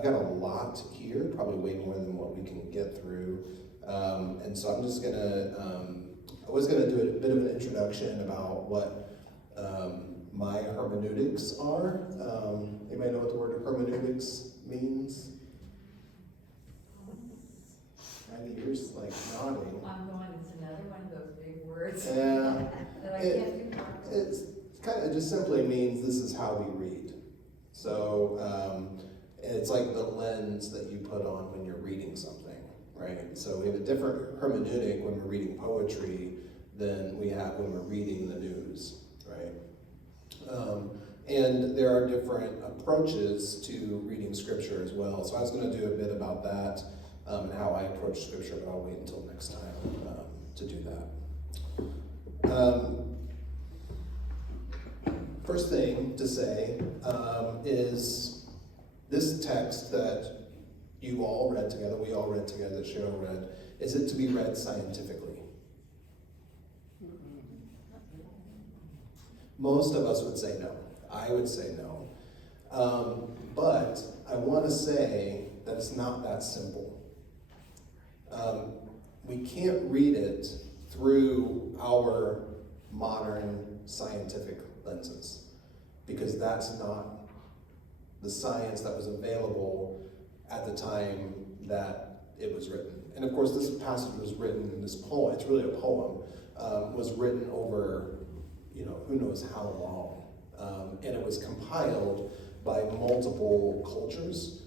I've got a lot here, probably way more than what we can get through. And so I'm just gonna, I was gonna do a bit of an introduction about what my hermeneutics are. Anybody know what the word hermeneutics means? Right, ears like nodding. I'm going, it's another one of those big words. Yeah. That I can't do. It's kind of just simply means this is how we read. So it's like the lens that you put on when you're reading something, right? So we have a different hermeneutic when we're reading poetry than we have when we're reading the news, right? And there are different approaches to reading scripture as well. So I was going to do a bit about that and how I approach scripture, but I'll wait until next time to do that. First thing to say is this text that you all read together, we all read together, that Cheryl read, is it to be read scientifically? Most of us would say no. I would say no. But I want to say that it's not that simple. We can't read it through our modern scientific lenses, because that's not the science that was available at the time that it was written. And of course, this passage was written, this poem, it's really a poem, was written over, who knows how long. And it was compiled by multiple cultures.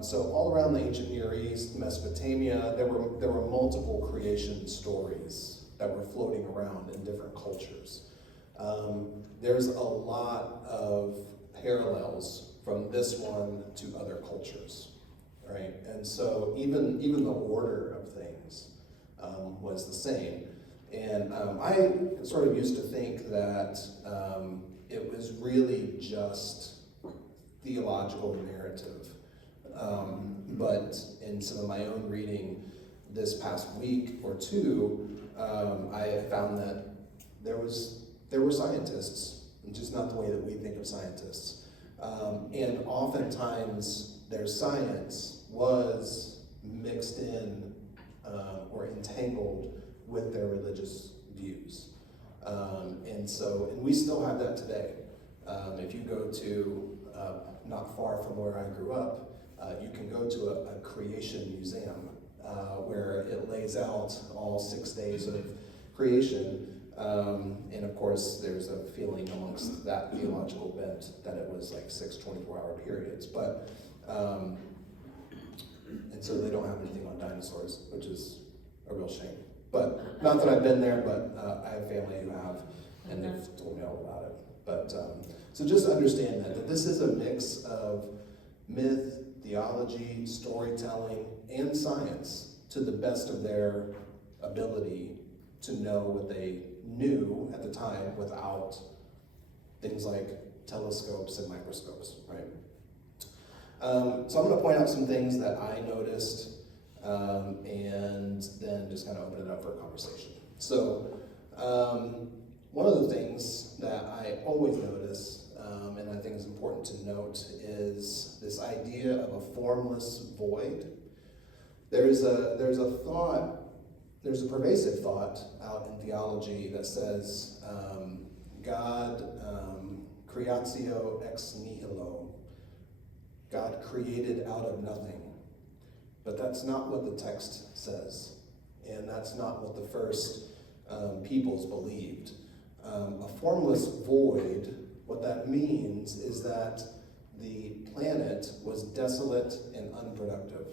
So all around the ancient Near East, Mesopotamia, there were multiple creation stories that were floating around in different cultures. There's a lot of parallels from this one to other cultures, right? And so even the order of things was the same. And I sort of used to think that it was really just theological narrative. But in some of my own reading this past week or two, I found that there were scientists, just not the way that we think of scientists. And oftentimes their science was mixed in or entangled with their religious views. And we still have that today. If you go to, not far from where I grew up, you can go to a creation museum where it lays out all 6 days of creation. And of course, there's a feeling amongst that theological bent that it was like 6 24-hour periods. But, and so they don't have anything on dinosaurs, which is a real shame. But not that I've been there, but I have family who have, and they've told me all about it. But so just understand that this is a mix of myth, theology, storytelling, and science to the best of their ability to know what they knew at the time without things like telescopes and microscopes, right? So I'm going to point out some things that I noticed and then just kind of open it up for a conversation. So one of the things that I always notice, and I think is important to note, is this idea of a formless void. There's a pervasive thought out in theology that says God, creatio ex nihilo, God created out of nothing. But that's not what the text says, and that's not what the first peoples believed. A formless void, what that means is that the planet was desolate and unproductive.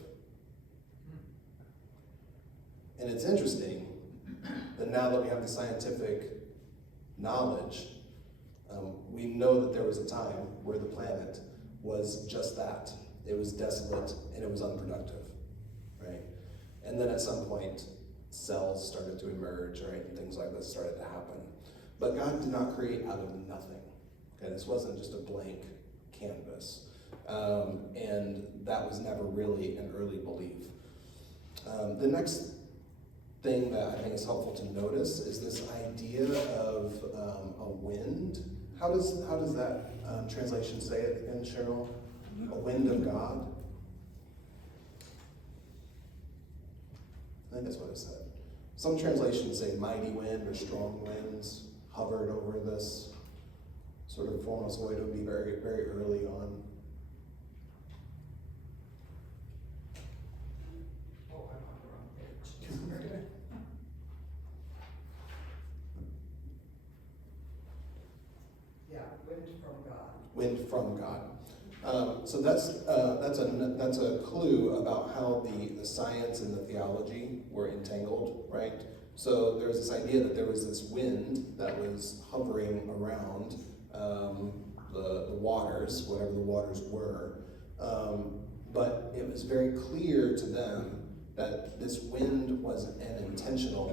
And it's interesting that now that we have the scientific knowledge, we know that there was a time where the planet was just that. It was desolate and it was unproductive, right? And then at some point, cells started to emerge, right, and things like this started to happen. But God did not create out of nothing. Okay, this wasn't just a blank canvas. And that was never really an early belief. The next thing that I think is helpful to notice is this idea of a wind. How does that translation say it again, Cheryl? A wind of God? think that's what it said. Some translations say mighty wind or strong winds hovered over this sort of formless void. It would be very, very early on. Oh, I'm on the wrong page. Yeah, wind from God. Wind from God. So that's a clue about how the science and the theology were entangled, right? So there's this idea that there was this wind that was hovering around the waters, whatever the waters were, but it was very clear to them that this wind was an intentional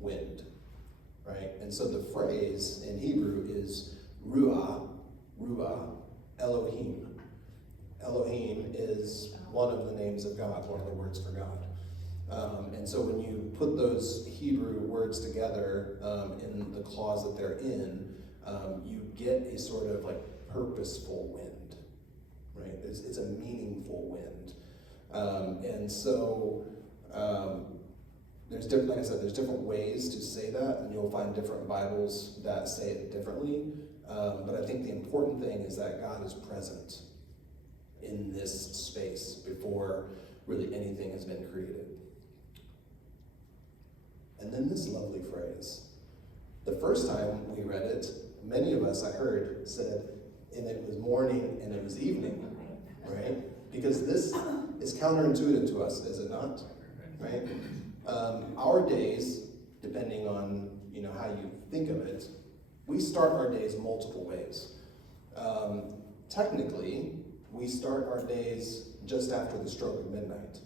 wind, right? And so the phrase in Hebrew is ruah, Elohim. Elohim is one of the names of God, one of the words for God. And so when you put those Hebrew words together in the clause that they're in, you get a sort of like purposeful wind, right? It's a meaningful wind. And so there's different, like I said, there's different ways to say that, and you'll find different Bibles that say it differently. But I think the important thing is that God is present in this space before really anything has been created. And then this lovely phrase. The first time we read it, many of us, I heard, said, and it was morning and it was evening, right? Because this is counterintuitive to us, is it not? Right? Our days, depending on how you think of it, we start our days multiple ways. Technically, we start our days just after the stroke of midnight,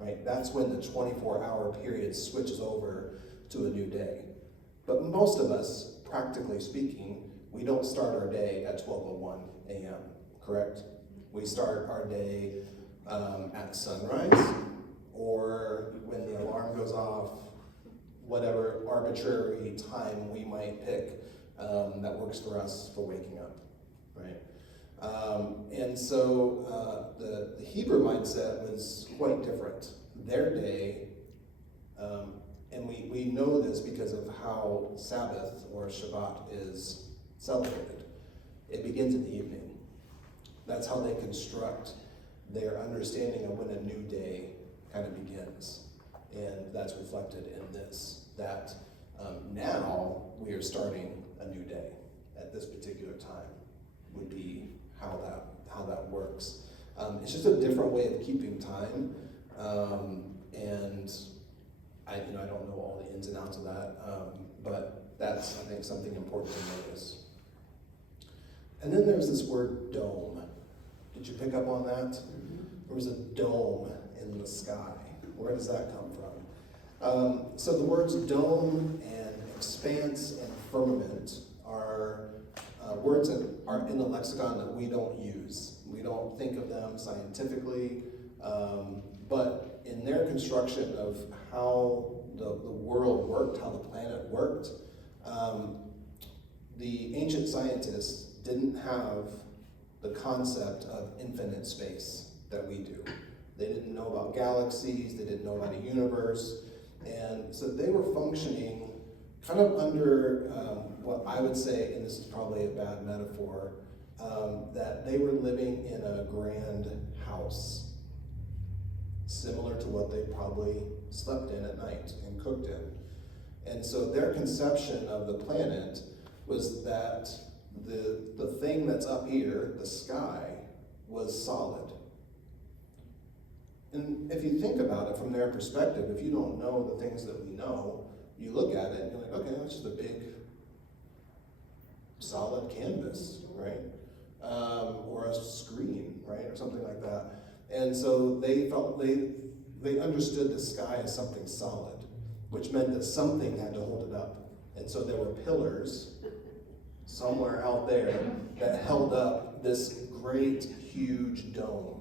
right? That's when the 24-hour period switches over to a new day. But most of us, practically speaking, we don't start our day at 12:01 a.m., correct? We start our day at sunrise, or when the alarm goes off, whatever arbitrary time we might pick that works for us for waking up, right? And so the Hebrew mindset was quite different. Their day, and we know this because of how Sabbath or Shabbat is celebrated. It begins in the evening. That's how they construct their understanding of when a new day kind of begins. And that's reflected in this, that now we are starting a new day at this particular time would be how that works. It's just a different way of keeping time, and I don't know all the ins and outs of that, but that's, I think, something important to notice. And then there's this word dome. Did you pick up on that? There was a dome in the sky. Where does that come from? So the words dome and expanse and firmament are words that are in the lexicon that we don't use. We don't think of them scientifically, but in their construction of how the world worked, how the planet worked, the ancient scientists didn't have the concept of infinite space that we do. They didn't know about galaxies, they didn't know about a universe, and so they were functioning kind of under what I would say, and this is probably a bad metaphor, that they were living in a grand house, similar to what they probably slept in at night and cooked in. And so their conception of the planet was that the thing that's up here, the sky, was solid. And if you think about it from their perspective, if you don't know the things that we know, you look at it and you're like, okay, that's just a big, solid canvas, right? Or a screen, right? Or something like that. And so they felt, they understood the sky as something solid, which meant that something had to hold it up. And so there were pillars somewhere out there that held up this great, huge dome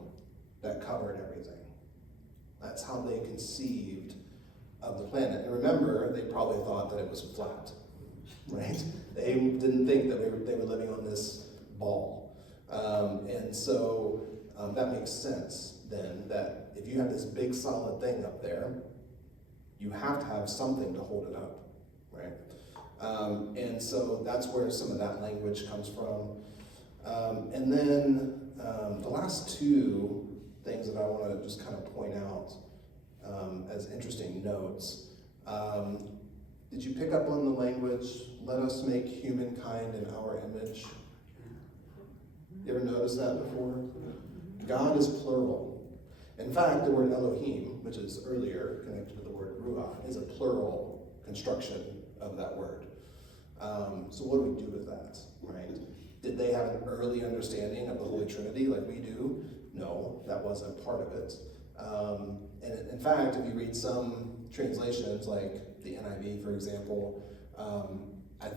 that covered everything. That's how they conceived of the planet. And remember, they probably thought that it was flat, right? They didn't think that they were living on this ball. And so that makes sense then, that if you have this big solid thing up there, you have to have something to hold it up, right? And so that's where some of that language comes from. And then the last two things that I want to just kind of point out as interesting notes. Did you pick up on the language, let us make humankind in our image? You ever noticed that before? God is plural. In fact, the word Elohim, which is earlier connected to the word Ruach, is a plural construction of that word. So what do we do with that, right? Did they have an early understanding of the Holy Trinity like we do? No, that wasn't part of it. And in fact, if you read some translations, like the NIV, for example, I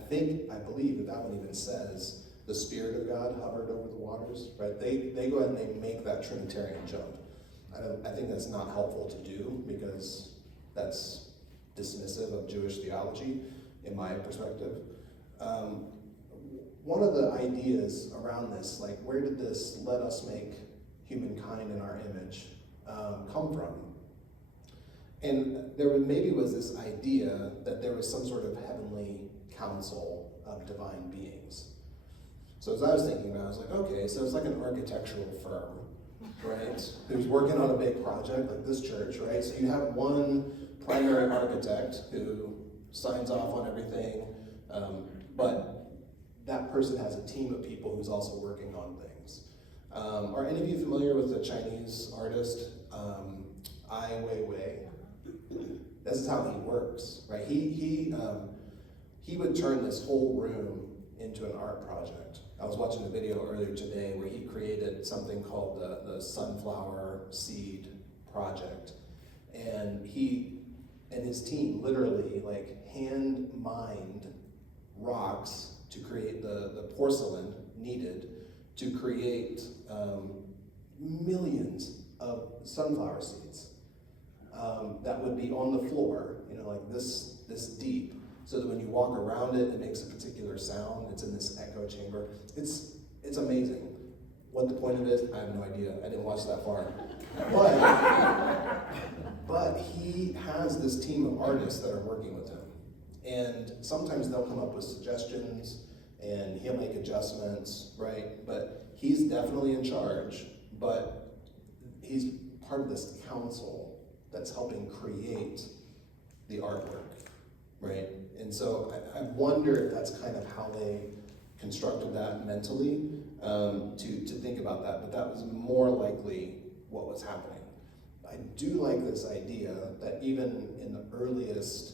believe that one even says the Spirit of God hovered over the waters, right? They go ahead and they make that Trinitarian jump. I think that's not helpful to do because that's dismissive of Jewish theology, in my perspective. One of the ideas around this, like where did this let us make humankind in our image come from? And there maybe was this idea that there was some sort of heavenly council of divine beings. So as I was thinking about it, I was like, okay, so it's like an architectural firm, right? Who's working on a big project like this church, right? So you have one primary architect who signs off on everything, but that person has a team of people who's also working on things. Are any of you familiar with the Chinese artist, Ai Weiwei? This is how he works, right? He would turn this whole room into an art project. I was watching a video earlier today where he created something called the Sunflower Seed Project. And he and his team literally like hand mined rocks to create the porcelain needed to create millions of sunflower seeds that would be on the floor, like this deep, so that when you walk around it, it makes a particular sound. It's in this echo chamber. It's amazing. What the point of it, I have no idea. I didn't watch that far. But he has this team of artists that are working with him. And sometimes they'll come up with suggestions and he'll make adjustments, right? But he's definitely in charge, but he's part of this council that's helping create the artwork, right? And so I wonder if that's kind of how they constructed that mentally, to think about that, but that was more likely what was happening. I do like this idea that even in the earliest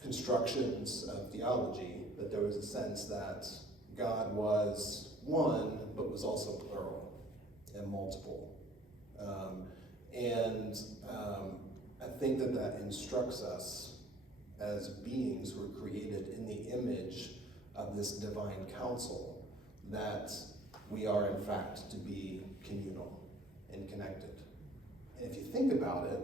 constructions of theology, that there was a sense that God was one, but was also plural and multiple. I think that instructs us as beings who are created in the image of this divine council, that we are in fact to be communal and connected. And if you think about it,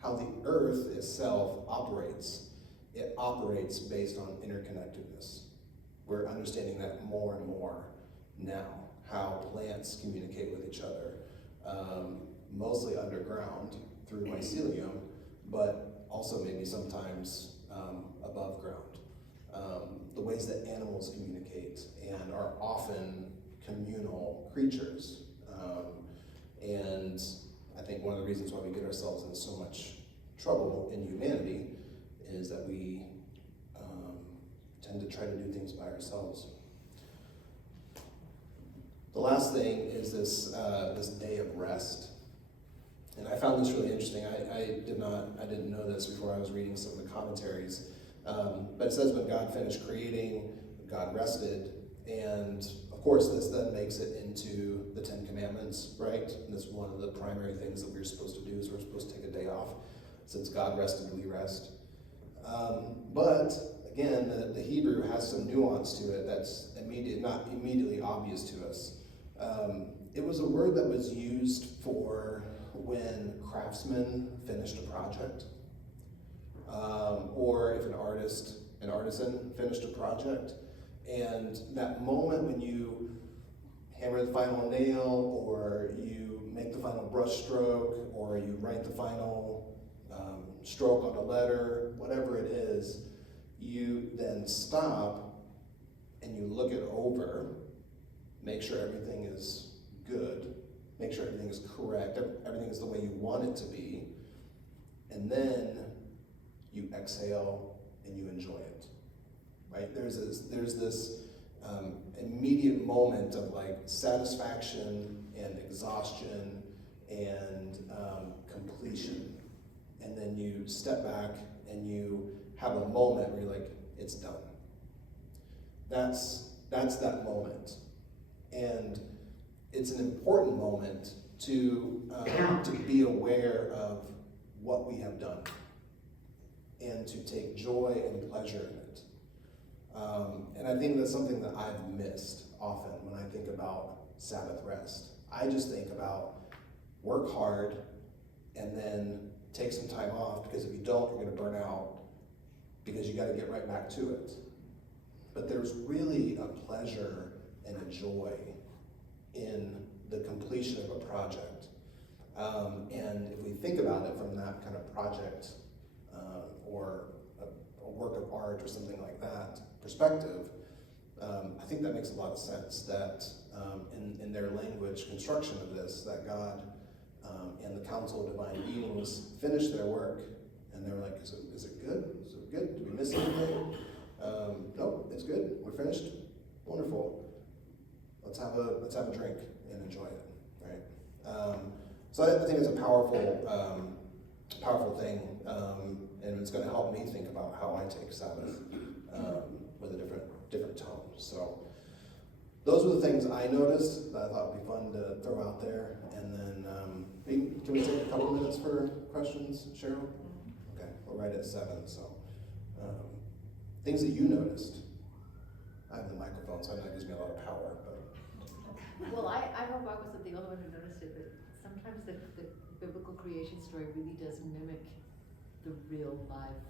how the earth itself operates, it operates based on interconnectedness. We're understanding that more and more now, how plants communicate with each other, mostly underground through mycelium, but also maybe sometimes above ground. The ways that animals communicate and are often communal creatures. And I think one of the reasons why we get ourselves in so much trouble in humanity is that we tend to try to do things by ourselves. The last thing is this day of rest. And I found this really interesting. I didn't know this before I was reading some of the commentaries. But it says when God finished creating, God rested. And of course, this then makes it into the Ten Commandments, right? And this is one of the primary things that we're supposed to do, is we're supposed to take a day off. Since God rested, we rest. But again, the Hebrew has some nuance to it that's not immediately obvious to us. It was a word that was used for when craftsmen finished a project, or if an artisan finished a project, and that moment when you hammer the final nail, or you make the final brush stroke, or you write the final stroke on a letter, whatever it is, you then stop and you look it over, make sure everything is good, make sure everything is correct, everything is the way you want it to be, and then you exhale and you enjoy it, right? There's this immediate moment of like satisfaction and exhaustion and completion, and then you step back and you have a moment where you're like, it's done. That's that moment, and it's an important moment to be aware of what we have done and to take joy and pleasure in it. And I think that's something that I've missed often when I think about Sabbath rest. I just think about work hard and then take some time off, because if you don't, you're going to burn out because you got to get right back to it. But there's really a pleasure and a joy in the completion of a project. And if we think about it from that kind of project or a work of art or something like that perspective, I think that makes a lot of sense that in their language construction of this, that God and the Council of Divine Beings finished their work, and they were like, is it good? Is it good? Did we miss anything? Nope, it's good. We're finished. Wonderful. Let's have a drink and enjoy it, right? So I think it's a powerful thing, and it's going to help me think about how I take Sabbath with a different tone. So those were the things I noticed that I thought would be fun to throw out there, and then can we take a couple minutes for questions, Cheryl? Okay, we're right at 7. So things that you noticed. I have the microphone, so that gives me a lot of power. But Well, I hope I wasn't the only one who noticed it, but sometimes the biblical creation story really does mimic the real life,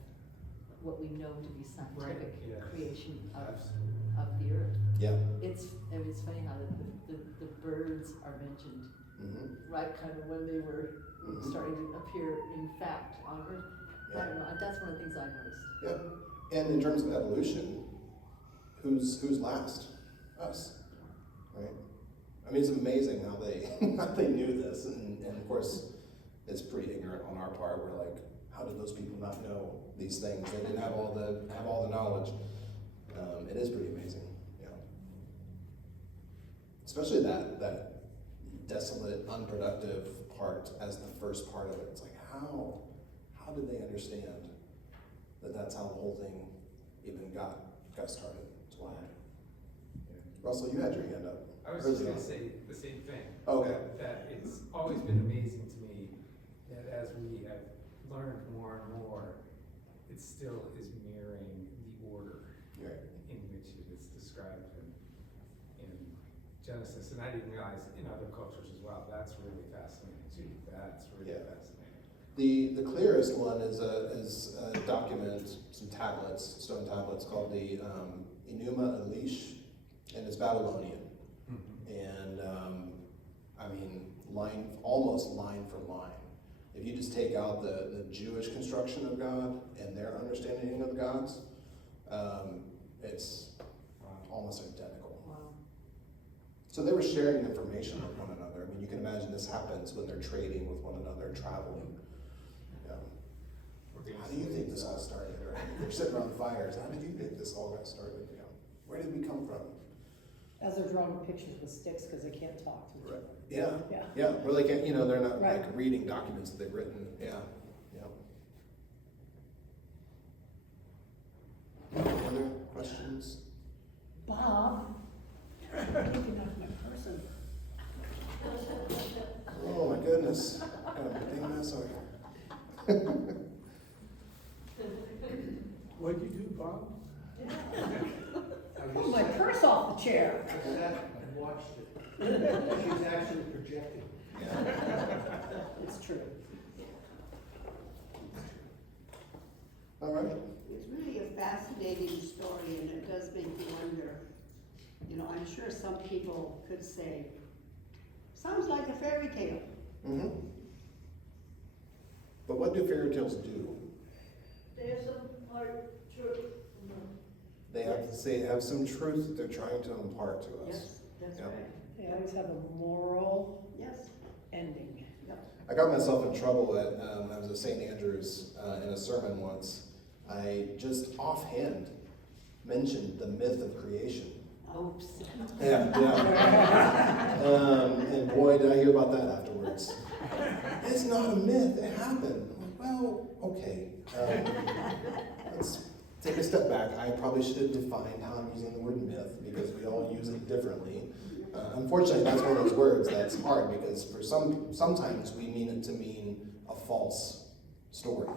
what we know to be scientific creation of the earth. yeah. It's funny how the birds are mentioned, right, kind of when they were starting to appear in fact on earth. Yeah. I don't know, that's one of the things I noticed. Yep. And in terms of evolution, who's last? Us, right? I mean, it's amazing how they knew this, and of course, it's pretty ignorant on our part. We're like, how did those people not know these things? They didn't have all the knowledge. It is pretty amazing, yeah. Especially that desolate, unproductive part as the first part of it. It's like, how did they understand that that's how the whole thing even got started? It's wild. Yeah. Russell, you had your hand up. I was just going to say the same thing. Okay. That it's always been amazing to me that as we have learned more and more, it still is mirroring the order Right. in which it is described in Genesis. And I didn't realize in other cultures as well. That's really fascinating too. That's really fascinating. The clearest one is a document, some tablets, stone tablets called the Enuma Elish, and it's Babylonian. And I mean, almost line for line. If you just take out the Jewish construction of God and their understanding of the gods, it's almost identical. Wow. So they were sharing information with one another. I mean, you can imagine this happens when they're trading with one another, traveling. How do you think this all started? Or they're sitting around the fires. How did you think this all got started? Where did we come from? As they're drawing pictures with sticks because they can't talk to each other. Yeah. Where they can't, they're not Right. like reading documents that they've written. Yeah. Any other questions? Bob, you're taking off my person. Oh my goodness. Got a big mess over here. What'd you do, Bob? Pull my purse off the chair. I sat and watched it. She's actually projecting. It's true. All right. It's really a fascinating story, and it does make you wonder. I'm sure some people could say, sounds like a fairy tale. But what what do fairy tales do? There's some part truth. They have some truth that they're trying to impart to us. Yes, that's Yeah. right. They always have a moral Yes, ending. yep. I got myself in trouble at, I was at St. Andrews in a sermon once. I just offhand mentioned the myth of creation. Oops. Yeah. And boy, did I hear about that afterwards. It's not a myth, it happened. I'm like, well, okay. Let's take a step back. I probably should have defined how I'm using the word myth because we all use it differently. Unfortunately, that's one of those words that's hard because for sometimes we mean it to mean a false story,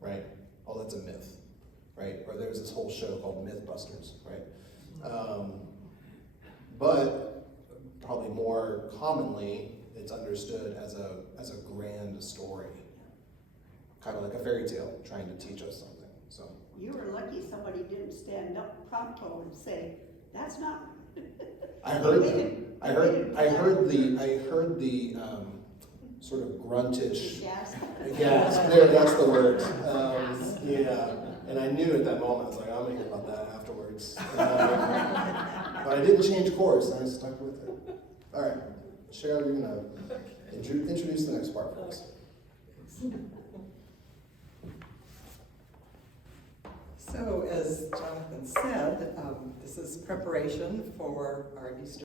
right? Oh, that's a myth, right? Or there's this whole show called Mythbusters, right? But probably more commonly, it's understood as a grand story, kind of like a fairy tale trying to teach us something. So You were lucky somebody didn't stand up pronto and say, that's not. I heard the sort of gruntish Gas. gasp. There, that's the word. Yeah, and I knew at that moment I was like, I'm gonna hear about that afterwards. But I didn't change course. I stuck with it. All right, Cheryl, you're gonna introduce the next part for us. So, as Jonathan said, this is preparation for our Easter